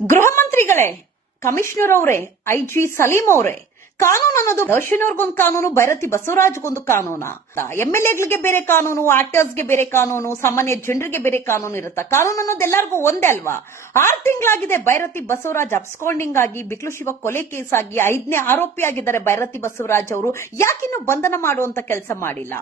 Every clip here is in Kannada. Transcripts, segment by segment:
ಗೃಹ ಮಂತ್ರಿಗಳೇ ಕಮಿಷನರ್ ಅವರೇ ಐ ಜಿ ಸಲೀಂ ಅವರೇ ಕಾನೂನು ಅನ್ನೋದು ದರ್ಶನ್ ಅವ್ರಿಗೊಂದು ಕಾನೂನು, ಭೈರತಿ ಬಸವರಾಜ್ಗೊಂದು ಕಾನೂನ? ಎಂ ಎಲ್ ಎಗಳಿಗೆ ಬೇರೆ ಕಾನೂನು ಆಕ್ಟರ್ಸ್ಗೆ ಬೇರೆ ಕಾನೂನು, ಸಾಮಾನ್ಯ ಜನರಿಗೆ ಬೇರೆ ಕಾನೂನು ಇರುತ್ತಾ? ಕಾನೂನು ಅನ್ನೋದು ಎಲ್ಲರಿಗೂ ಒಂದೇ ಅಲ್ವಾ? ಆರು ತಿಂಗಳಾಗಿದೆ ಭೈರತಿ ಬಸವರಾಜ್ ಅಬ್ಸ್ಕಾಂಡಿಂಗ್ ಆಗಿ ಬಿಕ್ಲು ಶಿವ ಕೊಲೆ ಕೇಸ್ ಆಗಿ ಐದನೇ ಆರೋಪಿ ಆಗಿದ್ದಾರೆ ಭೈರತಿ ಬಸವರಾಜ್ ಅವರು. ಯಾಕಿನ್ನು ಬಂಧನ ಮಾಡುವಂತ ಕೆಲಸ ಮಾಡಿಲ್ಲ?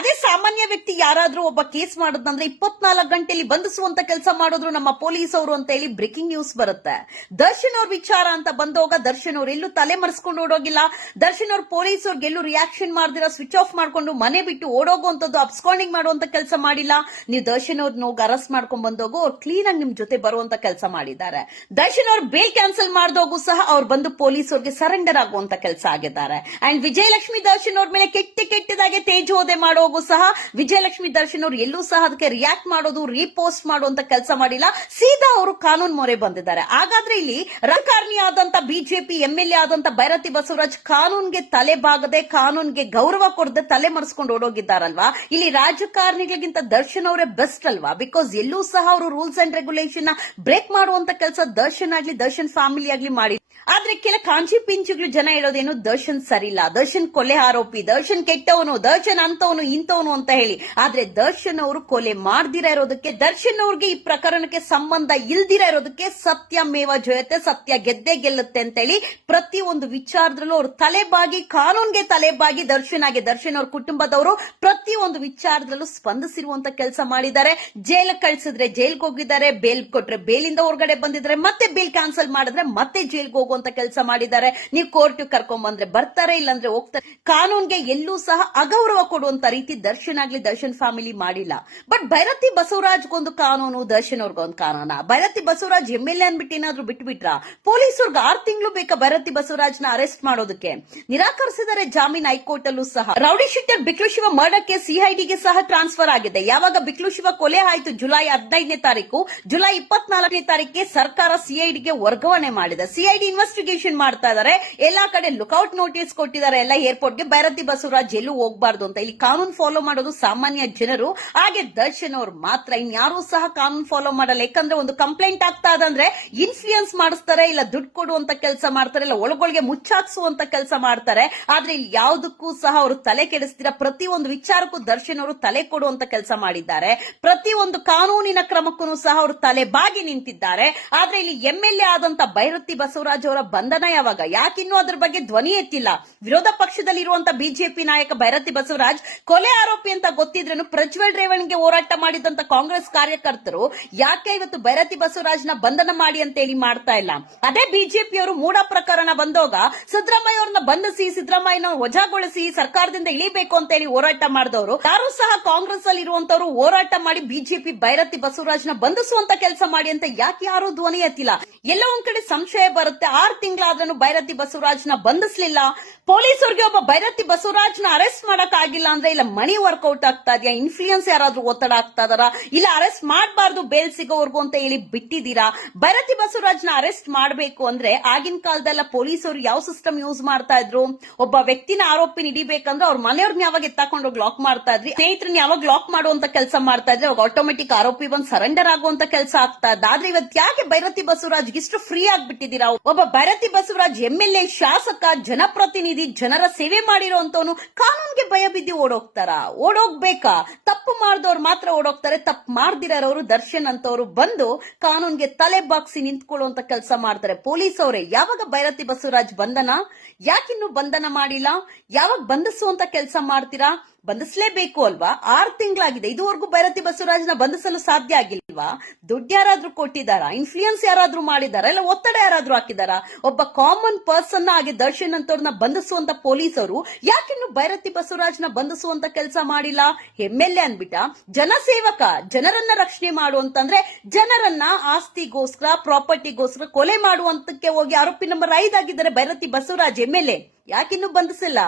ಅದೇ ಸಾಮಾನ್ಯ ವ್ಯಕ್ತಿ ಯಾರಾದ್ರೂ ಒಬ್ಬ ಕೇಸ್ ಮಾಡೋದಂದ್ರೆ ಇಪ್ಪತ್ನಾಲ್ಕು ಗಂಟೆಯಲ್ಲಿ ಬಂಧಿಸುವಂತ ಕೆಲಸ ಮಾಡಿದ್ರು ನಮ್ಮ ಪೊಲೀಸ್ ಅವರು ಅಂತ ಹೇಳಿ ಬ್ರೇಕಿಂಗ್ ನ್ಯೂಸ್ ಬರುತ್ತೆ. ದರ್ಶನ್ ಅವ್ರ ವಿಚಾರ ಅಂತ ಬಂದೋಗ ದರ್ಶನ್ ಅವ್ರು ಎಲ್ಲೂ ತಲೆ ಮರೆಸ್ಕೊಂಡು ಓಡೋಗಿಲ್ಲ ದರ್ಶನ್ ಅವ್ರ ಪೊಲೀಸ್ ಅವ್ರಿಗೆ ಎಲ್ಲೂ ರಿಯಾಕ್ಷನ್ ಮಾಡ್ದಿರ ಸ್ವಿಚ್ ಆಫ್ ಮಾಡ್ಕೊಂಡು ಮನೆ ಬಿಟ್ಟು ಓಡೋಗುವಂಥದ್ದು ಅಬ್ಸ್ಕಾಂಡಿಂಗ್ ಮಾಡುವಂತ ಕೆಲಸ ಮಾಡಿಲ್ಲ. ನೀವು ದರ್ಶನ್ ಅವ್ರನ್ನ ಹೋಗಿ ಅರೆಸ್ಟ್ ಮಾಡ್ಕೊಂಡ್ ಬಂದೋಗು, ಅವ್ರು ಕ್ಲೀನ್ ಆಗಿ ನಿಮ್ ಜೊತೆ ಬರುವಂತ ಕೆಲಸ ಮಾಡಿದ್ದಾರೆ. ದರ್ಶನ್ ಅವ್ರ ಬೇಲ್ ಕ್ಯಾನ್ಸಲ್ ಮಾಡಿದೋಗು ಸಹ ಅವ್ರು ಬಂದು ಪೊಲೀಸ್ ಅವ್ರಿಗೆ ಸರೆಂಡರ್ ಆಗುವಂತ ಕೆಲಸ ಆಗಿದ್ದಾರೆ. ಅಂಡ್ ವಿಜಯಲಕ್ಷ್ಮಿ ದರ್ಶನ್ ಅವ್ರ ಮೇಲೆ ಕೆಟ್ಟ ಕೆಟ್ಟದಾಗೆ ತೇಜೋದೆ ಮಾಡೋಗು ಸಹ ವಿಜಯಲಕ್ಷ್ಮಿ ದರ್ಶನ್ ಅವ್ರು ಎಲ್ಲೂ ಸಹ ಅದಕ್ಕೆ ರಿಯಾಕ್ಟ್ ಮಾಡೋದು ರೀಪೋಸ್ಟ್ ಮಾಡುವಂತ ಕೆಲಸ ಮಾಡಿಲ್ಲ. ಸೀದಾ ಅವರು ಕಾನೂನು ಮೊರೆ ಬಂದಿದ್ದಾರೆ. ಹಾಗಾದ್ರೆ ಇಲ್ಲಿ ರಾಜಕಾರಣಿ ಆದಂತ ಬಿಜೆಪಿ, ಎಂಎಲ್ಎ ಆದಂತ ಭೈರತಿ ಬಸವರಾಜ್ ಕಾನೂನ್ಗೆ ತಲೆ ಬಾಗದೆ, ಕಾನೂನ್ಗೆ ಗೌರವ ಕೊಡದೆ ತಲೆ ಮರೆಸ್ಕೊಂಡು ಓಡೋಗಿದ್ದಾರಲ್ವಾ? ಇಲ್ಲಿ ರಾಜಕಾರಣಿಗಳಿಗಿಂತ ದರ್ಶನ್ ಅವರೇ ಬೆಸ್ಟ್ ಅಲ್ವಾ? ಬಿಕಾಸ್ ಎಲ್ಲೂ ಸಹ ಅವರು ರೂಲ್ಸ್ ಅಂಡ್ ರೆಗ್ಯುಲೇಷನ್ ಬ್ರೇಕ್ ಮಾಡುವಂತ ಕೆಲಸ ದರ್ಶನ್ ಆಗ್ಲಿ, ದರ್ಶನ್ ಫ್ಯಾಮಿಲಿ ಆಗ್ಲಿ ಮಾಡಿ ಆದ್ರೆ ಕೆಲ ಕಾಂಚಿ ಪಿಂಚುಗಳು ಜನ ಹೇಳೋದೇನು, ದರ್ಶನ್ ಸರಿಲ್ಲ, ದರ್ಶನ್ ಕೊಲೆ ಆರೋಪಿ, ದರ್ಶನ್ ಕೆಟ್ಟವನು, ದರ್ಶನ್ ಅಂತವನು, ಇಂಥವನು ಅಂತ ಹೇಳಿ. ಆದ್ರೆ ದರ್ಶನ್ ಅವರು ಕೊಲೆ ಮಾಡ್ದಿರ ಇರೋದಕ್ಕೆ, ದರ್ಶನ್ ಅವ್ರಿಗೆ ಈ ಪ್ರಕರಣಕ್ಕೆ ಸಂಬಂಧ ಇಲ್ದಿರ ಇರೋದಕ್ಕೆ ಸತ್ಯ ಮೇವ ಜಯತೆ, ಸತ್ಯ ಗೆದ್ದೆ ಗೆಲ್ಲುತ್ತೆ ಅಂತ ಹೇಳಿ ಪ್ರತಿ ಒಂದು ವಿಚಾರದಲ್ಲೂ ಅವ್ರು ತಲೆಬಾಗಿ, ಕಾನೂನ್ಗೆ ತಲೆಬಾಗಿ ದರ್ಶನ್ ಆಗಿ ದರ್ಶನ್ ಅವ್ರ ಕುಟುಂಬದವರು ಪ್ರತಿ ಒಂದು ವಿಚಾರದಲ್ಲೂ ಸ್ಪಂದಿಸಿರುವಂತ ಕೆಲಸ ಮಾಡಿದ್ದಾರೆ. ಜೈಲ್ ಕಳ್ಸಿದ್ರೆ ಜೈಲ್ಗೆ ಹೋಗಿದ್ದಾರೆ, ಬೇಲ್ ಕೊಟ್ರೆ ಬೇಲಿಂದ ಹೊರಗಡೆ ಬಂದಿದ್ರೆ ಮತ್ತೆ ಬೇಲ್ ಕ್ಯಾನ್ಸಲ್ ಮಾಡಿದ್ರೆ ಮತ್ತೆ ಜೈಲ್ಗೆ ಹೋಗುವಂತ ಕೆಲಸ ಮಾಡಿದ್ದಾರೆ. ನೀವು ಕೋರ್ಟ್ ಕರ್ಕೊಂಡ್ ಬಂದ್ರೆ ಬರ್ತಾರೆ, ಇಲ್ಲಾಂದ್ರೆ ಹೋಗ್ತಾರೆ. ಕಾನೂನ್ಗೆ ಎಲ್ಲೂ ಸಹ ಅಗೌರವ ಕೊಡುವಂತ ರೀತಿ ದರ್ಶನ್ ಆಗ್ಲಿ ದರ್ಶನ್ ಫ್ಯಾಮಿಲಿ ಮಾಡಿಲ್ಲ. ಬಟ್ ಭೈರತಿ ಬಸವರಾಜ್ಗೊಂದು ಕಾನೂನು, ದರ್ಶನ್ ಅವ್ರಿಗೊಂದು ಕಾನೂನ? Byrathi Basavaraj M L A ಅನ್ಬಿಟ್ಟು ಏನಾದ್ರು ಬಿಟ್ಬಿಟ್ರ? ಪೊಲೀಸರ್ಗೆ ಆರ್ ತಿಂಗಳು ಬೇಕಾ ಭೈರತಿ ಬಸವರಾಜ್ನ ಅರೆಸ್ಟ್ ಮಾಡೋದಕ್ಕೆ? ನಿರಾಕರಿಸಿದರೆ ಜಾಮೀನ್ ಹೈಕೋರ್ಟ್ ಅಲ್ಲೂ ಸಹ. ರೌಡಿ ಶೀಟರ್ ಬಿಕ್ಲು ಶಿವ ಮರ್ಡರ್ಗೆ ಸಿಐಡಿಗೆ ಸಹ ಟ್ರಾನ್ಸ್ಫರ್ ಆಗಿದೆ. ಯಾವಾಗ ಬಿಕ್ಲು ಶಿವ ಕೊಲೆ ಆಯ್ತು? ಜುಲೈ ಹದಿನೈದನೇ ತಾರೀಕು. ಜುಲೈ ಇಪ್ಪತ್ನಾಲ್ಕನೇ ತಾರೀಕಿಗೆ ಸರ್ಕಾರ ಸಿಐಡಿಗೆ ವರ್ಗಾವಣೆ ಮಾಡಿದೆ. ಸಿಐಡಿ ಇನ್ವೆಸ್ಟಿಗೇಷನ್ ಮಾಡ್ತಾ ಇದಾರೆ. ಎಲ್ಲಾ ಕಡೆ ಲುಕ್ಔಟ್ ನೋಟಿಸ್ ಕೊಟ್ಟಿದ್ದಾರೆ. ಎಲ್ಲ ಏರ್ಪೋರ್ಟ್ಗೆ ಭೈರತಿ ಬಸವರಾಜ್ ಎಲ್ಲೂ ಹೋಗ್ಬಾರ್ದು ಅಂತ. ಇಲ್ಲಿ ಕಾನೂನು ಫಾಲೋ ಮಾಡೋದು ಸಾಮಾನ್ಯ ಜನರು. ಹಾಗೆ ದರ್ಶನ್ ಅವ್ರು ಮಾತ್ರ. ಇನ್ಯಾರು ಸಹ ಕಾನೂನು ಫಾಲೋ ಮಾಡಲ್ಲ. ಯಾಕಂದ್ರೆ ಒಂದು ಕಂಪ್ಲೇಂಟ್ ಆಗ್ತಾ ಅದಂದ್ರೆ ಇನ್ಫ್ಲೂಯೆನ್ಸ್ ಮಾಡಿಸ್ತಾರೆ, ಇಲ್ಲ ದುಡ್ಡು ಕೊಡುವಂತ ಕೆಲಸ ಮಾಡ್ತಾರೆ, ಇಲ್ಲ ಒಳಗೊಳಗೆ ಮುಚ್ಚಾಕ್ಸುವಂತ ಕೆಲಸ ಮಾಡ್ತಾರೆ. ಆದ್ರೆ ಇಲ್ಲಿ ಯಾವುದಕ್ಕೂ ಸಹ ಅವರು ತಲೆ ಕೆಡಿಸ್ತೀರಾ? ಪ್ರತಿ ಒಂದು ವಿಚಾರಕ್ಕೂ ದರ್ಶನ್ ಅವರು ತಲೆ ಕೊಡುವಂತ ಕೆಲಸ ಮಾಡಿದ್ದಾರೆ. ಪ್ರತಿ ಒಂದು ಕಾನೂನಿನ ಕ್ರಮಕ್ಕೂ ಸಹ ಅವರು ತಲೆ ಬಾಗಿ ನಿಂತಿದ್ದಾರೆ. ಆದ್ರೆ ಇಲ್ಲಿ ಎಂ ಎಲ್ ಎ ಆದಂತ ಭೈರತಿ ಬಸವರಾಜ್ ಅವರ ಬಂಧನ ಯಾವಾಗ? ಯಾಕಿನ್ನೂ ಅದ್ರ ಬಗ್ಗೆ ಧ್ವನಿ ಎತ್ತಿಲ್ಲ. ವಿರೋಧ ಪಕ್ಷದಲ್ಲಿ ಇರುವಂತ ಬಿಜೆಪಿ ನಾಯಕ ಭೈರತಿ ಬಸವರಾಜ್ ಕೊಲೆ ಆರೋಪಿ ಅಂತ ಗೊತ್ತಿದ್ರೂ ಪ್ರಜ್ವಲ್ ರೇವಣ್ಗೆ ಹೋರಾಟ ಮಾಡಿದಂತ ಕಾಂಗ್ರೆಸ್ ಕಾರ್ಯಕರ್ತರು ಯಾಕೆ ಇವತ್ತು ಭೈರತಿ ಬಸವರಾಜ್ನ ಬಂಧನ ಮಾಡಿ ಅಂತ ಹೇಳಿ ಮಾಡ್ತಾ ಇಲ್ಲ? ಅದೇ ಬಿಜೆಪಿಯವರು ಮೂಡ ಪ್ರಕರಣ ಬಂದೋಗ ಸಿದ್ದರಾಮಯ್ಯ ಅವ್ರನ್ನ ಬಂಧಿಸಿ, ಸಿದ್ದರಾಮಯ್ಯನ ವಜಾಗೊಳಿಸಿ ಸರ್ಕಾರದಿಂದ ಇಳಿಬೇಕು ಅಂತ ಹೇಳಿ ಹೋರಾಟ ಮಾಡಿದವರು. ಯಾರು ಸಹ ಕಾಂಗ್ರೆಸ್ ಅಲ್ಲಿ ಇರುವಂತವರು ಹೋರಾಟ ಮಾಡಿ ಬಿಜೆಪಿ ಭೈರತಿ ಬಸವರಾಜ್ನ ಬಂಧಿಸುವಂತ ಕೆಲಸ ಮಾಡಿ ಅಂತ ಯಾಕೆ ಯಾರು ಧ್ವನಿ ಎತ್ತಿಲ್ಲ? ಎಲ್ಲ ಒಂದ್ ಕಡೆ ಸಂಶಯ ಬರುತ್ತೆ. ಆರು ತಿಂಗಳಾದ್ರೂ ಭೈರತಿ ಬಸವರಾಜ್ನ ಬಂಧಿಸ್ಲಿಲ್ಲ. ಪೊಲೀಸರಿಗೆ ಒಬ್ಬ ಭೈರತಿ ಬಸವರಾಜ್ನ ಅರೆಸ್ಟ್ ಮಾಡಕ್ ಆಗಿಲ್ಲ ಅಂದ್ರೆ ಇಲ್ಲ ಮನಿ ವರ್ಕೌಟ್ ಆಗ್ತಾ ಇದೆಯಾ? ಇನ್ಫ್ಲೂಯೆನ್ಸ್ ಯಾರಾದ್ರೂ ಒತ್ತಡ ಆಗ್ತಾ ಇದಾರ ಇಲ್ಲ ಅರೆಸ್ಟ್ ಮಾಡಬಾರ್ದು, ಬೇಲ್ ಸಿಗೋವರೆಗೂ ಅಂತ ಹೇಳಿ ಬಿಟ್ಟಿದ್ದೀರಾ? ಭೈರತಿ ಬಸವರಾಜ್ನ ಅರೆಸ್ಟ್ ಮಾಡಬೇಕು ಅಂದ್ರೆ ಆಗಿನ ಕಾಲದಲ್ಲ ಪೊಲೀಸರು ಯಾವ ಸಿಸ್ಟಮ್ ಯೂಸ್ ಮಾಡ್ತಾ ಇದ್ರು? ಒಬ್ಬ ವ್ಯಕ್ತಿನ ಆರೋಪಿ ಹಿಡಿಬೇಕಂದ್ರೆ ಅವ್ರ ಮನೆಯವ್ರನ್ನ ಯಾವಾಗ ಎತ್ತಾಕೊಂಡೋಗಿ ಲಾಕ್ ಮಾಡ್ತಾ ಇದ್ರಿ? ಸ್ನೇಹಿತರನ್ನ ಯಾವಾಗ ಲಾಕ್ ಮಾಡುವಂತ ಕೆಲಸ ಮಾಡ್ತಾ ಇದ್ರೆ? ಅವಾಗ ಆಟೋಮೆಟಿಕ್ ಆರೋಪಿ ಬಂದು ಸರೆಂಡರ್ ಆಗುವಂತ ಕೆಲಸ ಆಗ್ತಾ ಇದ್ದ. ಆದ್ರೆ ಇವತ್ತು ಯಾಕೆ ಭೈರತಿ ಬಸವರಾಜ್ ಇಷ್ಟು ಫ್ರೀ ಆಗ್ಬಿಟ್ಟಿದ್ದೀರಾ? ಒಬ್ಬ Bharathi Basavaraj M L A ಶಾಸಕ, ಜನಪ್ರತಿನಿಧಿ, ಜನರ ಸೇವೆ ಮಾಡಿರೋಂತವನು ಕಾನೂನ್ಗೆ ಭಯ ಬಿದ್ದು ಓಡೋಗ್ತಾರ? ಓಡೋಗ್ಬೇಕಾ? ತಪ್ಪು ಮಾಡಿದವ್ರು ಮಾತ್ರ ಓಡೋಗ್ತಾರೆ, ತಪ್ಪು ಮಾಡ್ದಿರೋರು ದರ್ಶನ್ ಅಂತವ್ರು ಬಂದು ಕಾನೂನ್ಗೆ ತಲೆ ಬಾಗ್ಸಿ ನಿಂತ್ಕೊಳ್ಳುವಂತ ಕೆಲಸ ಮಾಡ್ತಾರೆ. ಪೊಲೀಸ್ ಅವರೇ ಯಾವಾಗ ಭೈರತಿ ಬಸವರಾಜ್ ಬಂಧನ? ಯಾಕಿನ್ನು ಬಂಧನ ಮಾಡಿಲ್ಲ? ಯಾವಾಗ ಬಂಧಿಸುವಂತ ಕೆಲಸ ಮಾಡ್ತೀರಾ? ಬಂಧಿಸಲೇಬೇಕು ಅಲ್ವಾ? ಆರು ತಿಂಗಳಾಗಿದೆ, ಇದುವರೆಗೂ ಭೈರತಿ ಬಸವರಾಜ್ನ ಬಂಧಿಸಲು ಸಾಧ್ಯ ಆಗಿಲ್ವಾ ದುಡ್ಡು ಯಾರಾದ್ರೂ ಕೊಟ್ಟಿದಾರಾ ಇನ್ಫ್ಲೂಯೆನ್ಸ್ ಯಾರಾದ್ರೂ ಮಾಡಿದಾರಾ ಇಲ್ಲ ಒತ್ತಡ ಯಾರಾದ್ರೂ ಹಾಕಿದಾರಾ ಒಬ್ಬ ಕಾಮನ್ ಪರ್ಸನ್ ಆಗಿ ದರ್ಶನ್ ಅಂತವ್ರನ್ನ ಬಂಧಿಸುವಂತ ಪೊಲೀಸರು ಯಾಕಿನ್ನು ಭೈರತಿ ಬಸವರಾಜ್ನ ಬಂಧಿಸುವಂತ ಕೆಲಸ ಮಾಡಿಲ್ಲ? ಎಂ ಎಲ್ ಎ ಅನ್ಬಿಟ್ಟ. ಜನಸೇವಕ, ಜನರನ್ನ ರಕ್ಷಣೆ ಮಾಡುವಂತಂದ್ರೆ ಜನರನ್ನ ಆಸ್ತಿಗೋಸ್ಕರ ಪ್ರಾಪರ್ಟಿಗೋಸ್ಕರ ಕೊಲೆ ಮಾಡುವಂತಕ್ಕೆ ಹೋಗಿ ಆರೋಪಿ number ಐದಾಗಿದ್ದಾರೆ Byrathi Basavaraj M L A. ಯಾಕಿನ್ನು ಬಂಧಿಸಿಲ್ಲ?